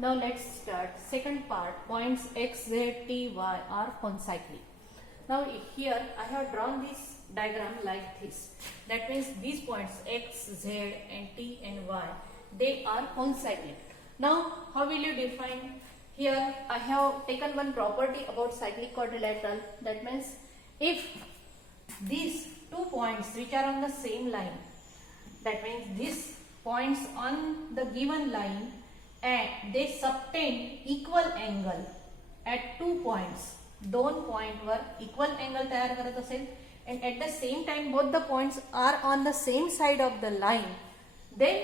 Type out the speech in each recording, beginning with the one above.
Now let's start second part. Points x, z, t, y are concyclic. Now here I have drawn this diagram like this. That means these points x, z and t and y, they are concyclic. Now how will you define? Here I have taken one property about cyclic quadrilateral. That means if these 2 points which are on the same line, that means these points on the given line and they subtend equal angle at 2 points, दोन पॉइंट वर equal angle तयार करत असेल and at the same time both the points are on the same side of the line, then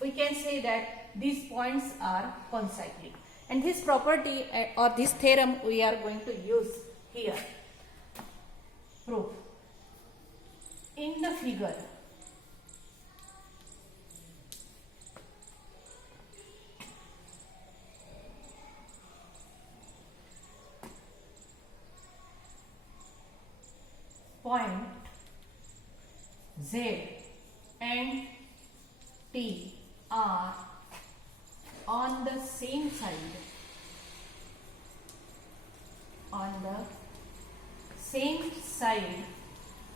we can say that these points are concyclic. And this property or this theorem we are going to use here. Proof. In the figure, point Z and T are on the same side,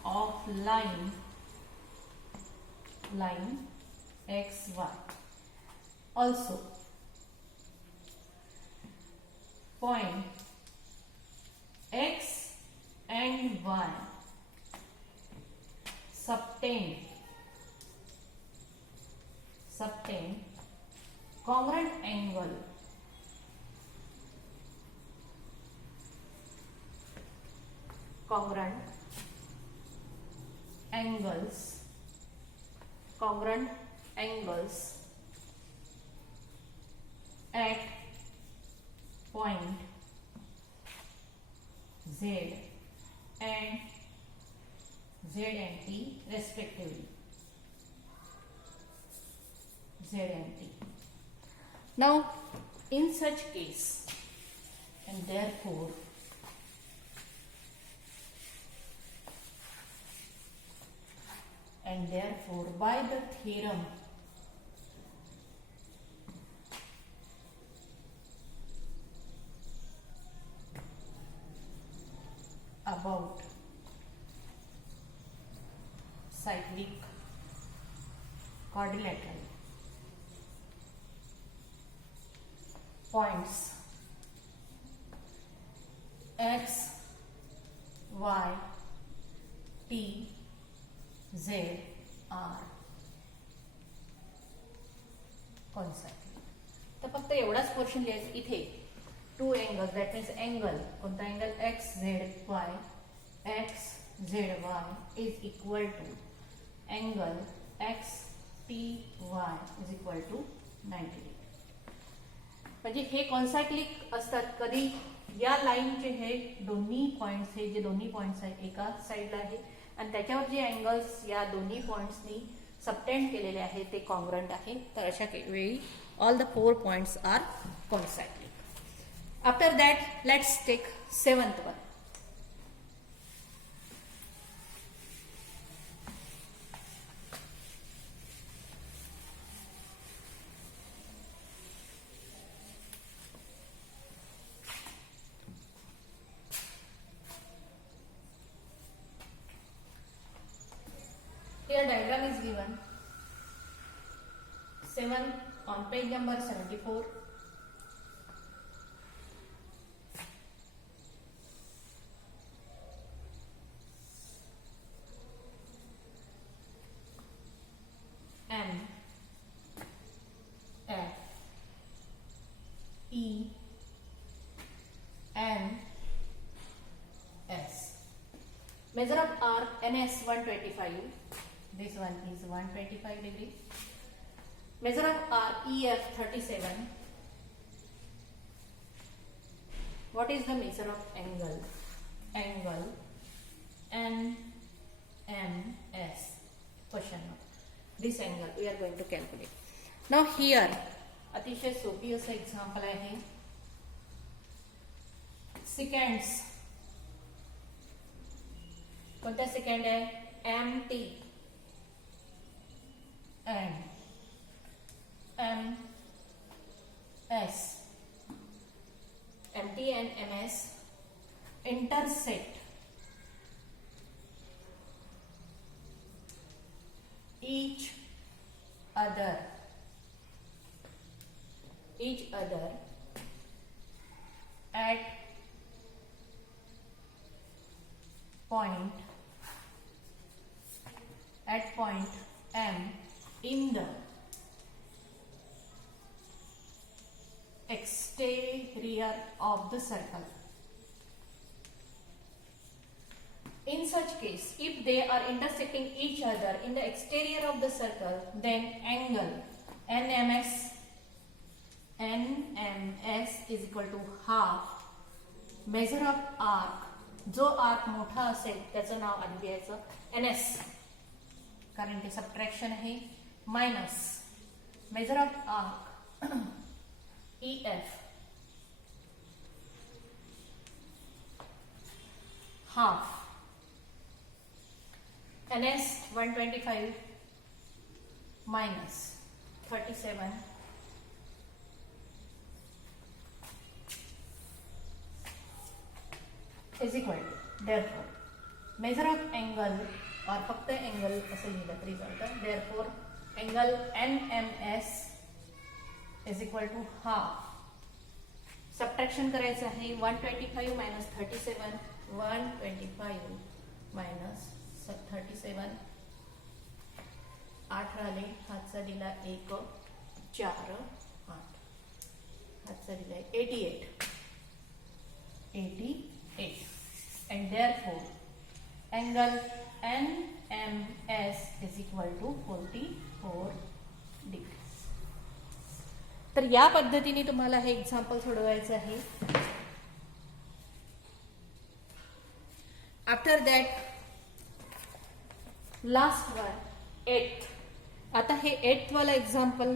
of line XY. Also, point X and Y subtend congruent angles at point Z and T respectively. Z and T. Now, in such case, and therefore, by the theorem about cyclic quadrilateral, points X, Y, T, Z are concyclic. तर फक्त एवढाच पोर्शन लिहायचं. इथे 2 angles, that means angle, कोणता angle x z y is equal to angle x t y is equal to 90 degree. म्हणजे हे कॉन्सायक्लिक असतात कधी या लाईनचे हे दोन्ही पॉइंट्स, हे जे दोन्ही पॉइंट्स आहेत एका साईडला आहे आणि त्याच्यावर जे अँगल्स या दोन्ही पॉइंट्सनी सबटेंड केलेले आहे ते कॉन्ग्रंट आहे. तर अशा वेळी all the 4 points are concyclic. After that let's take 7th one. Here diagram is given. 7 on page number 74. M, F, E, N, S. Measure of arc NS 125. This one is 125 degree. Measure of arc EF 37. What is the measure of angle? Angle NMS. Question mark. This angle we are going to calculate. Now here अतिशय सोपी असं एक्झाम्पल आहे. सेकंड्स, कोणता सेकंड आहे? MT and S, MT and MS intersect each other at point M in the exterior of the circle. In such case, if they are intersecting each other in the exterior of the circle, then angle NMS is equal to half measure of arc. जो आर्क मोठा असेल त्याचं नाव आधी द्यायचं NS, कारण ते सबट्रॅक्शन आहे, minus major of arc EF half NS 125 minus 37 is equal to, therefore measure of angle और फक्त एंगल असं लिहिलं तरी चालतं, therefore angle NMS is equal to half. Subtraction करायचं आहे 125 minus 37, 125 minus 37, 8 राहिले, हातचा दिला 1, 4, 8, हातचा दिला 88, and therefore angle NMS is equal to 44 degrees. तर या पद्धतीने तुम्हाला हे एक्झाम्पल सोडवायचं आहे. After that last one 8th. आता हे 8th वाला एक्झाम्पल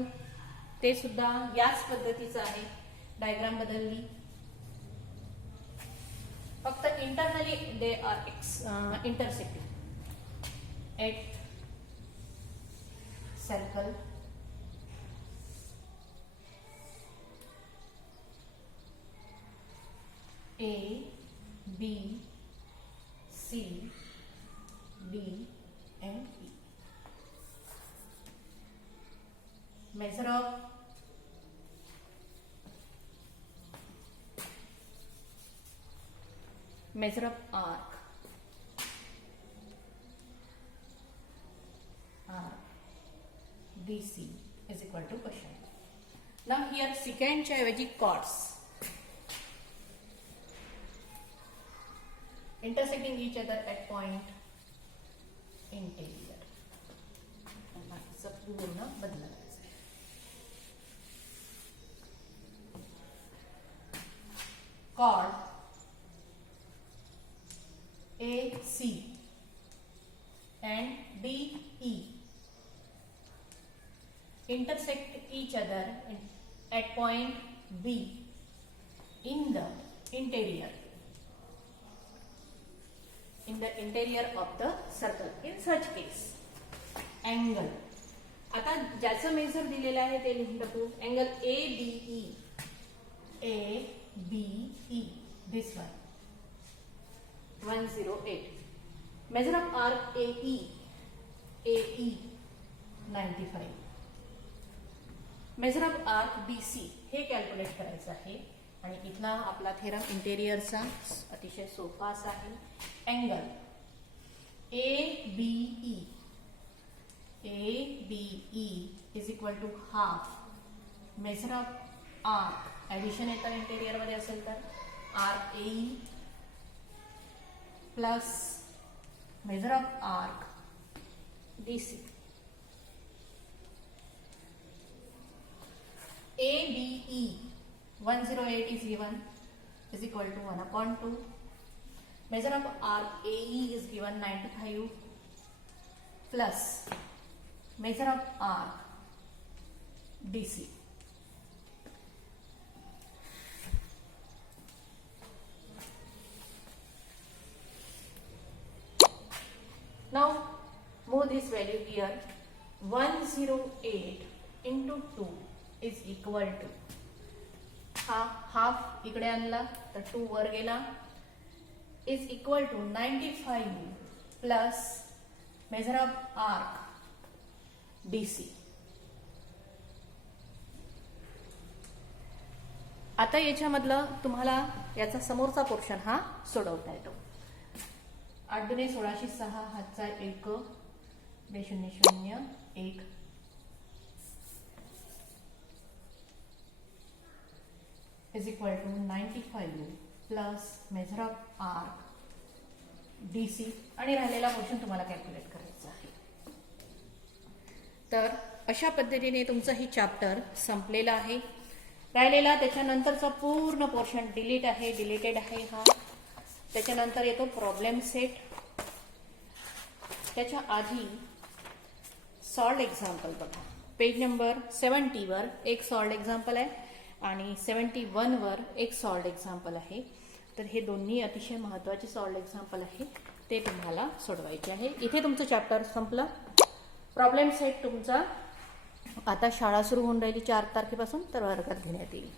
ते सुद्धा याच पद्धतीचं आहे. डायग्राम बदलली, फक्त internally they are intersecting. 8th circle A, B, C, D and E. Measure of arc DC is equal to question. Now here secant च्या ऐवजी cots intersecting each other at point interior. सब पूर्ण बदलायचं आहे. Chord AC and DE intersect each other at point B in the interior of the circle. In such case angle, आता ज्याचं मेजर दिलेलं आहे ते लिहून टाकू. Angle ABE this one 108. Measure of arc AE 95. Measure of arc BC हे calculate करायचं आहे. आणि इथला आपला थेरम इंटेरियरचा अतिशय सोपा असा आहे. Angle ABE is equal to half measure of arc, addition येतं इंटेरियर मध्ये असेल तर arc AE plus measure of arc DC. ABE 108 is given is equal to 1/2. Measure of arc AE is given 95 plus measure of arc DC. Now move this value here. 108 into 2 is equal to हा half इकडे आणला तर 2 वर गेला is equal to 95 plus measure of arc DC. आता याच्यामधलं तुम्हाला याचा समोरचा पोर्शन हा सोडवता येतो. 8 दुने 1606 हातचा 1 0 1 is equal to 95 plus measure of arc DC आणि राहिलेला पोर्शन तुम्हाला कॅल्क्युलेट करायचा आहे. तर अशा पद्धतीने तुमचं ही चॅप्टर संपलेलं आहे. राहिलेला त्याच्यानंतरचा पूर्ण पोर्शन डिलीटेड आहे हा. त्याच्यानंतर येतो प्रॉब्लेम सेट. त्याच्या आधी सॉल्व्ड एक्झाम्पल बघा. पेज नंबर 70 वर एक सॉल्व्ड एक्झाम्पल आहे आणि 71 वर एक सॉल्व्ड एक्झाम्पल आहे. तर हे दोन्ही अतिशय महत्त्वाचे सॉल्व्ड एक्झाम्पल आहे, ते तुम्हाला सोडवायचे आहे. इथे तुमचं चॅप्टर संपलं. प्रॉब्लेम सेट तुमचा आता शाळा सुरू होऊन राहिली 4 तारखेपासून, तर वर्गात घेण्यात येईल.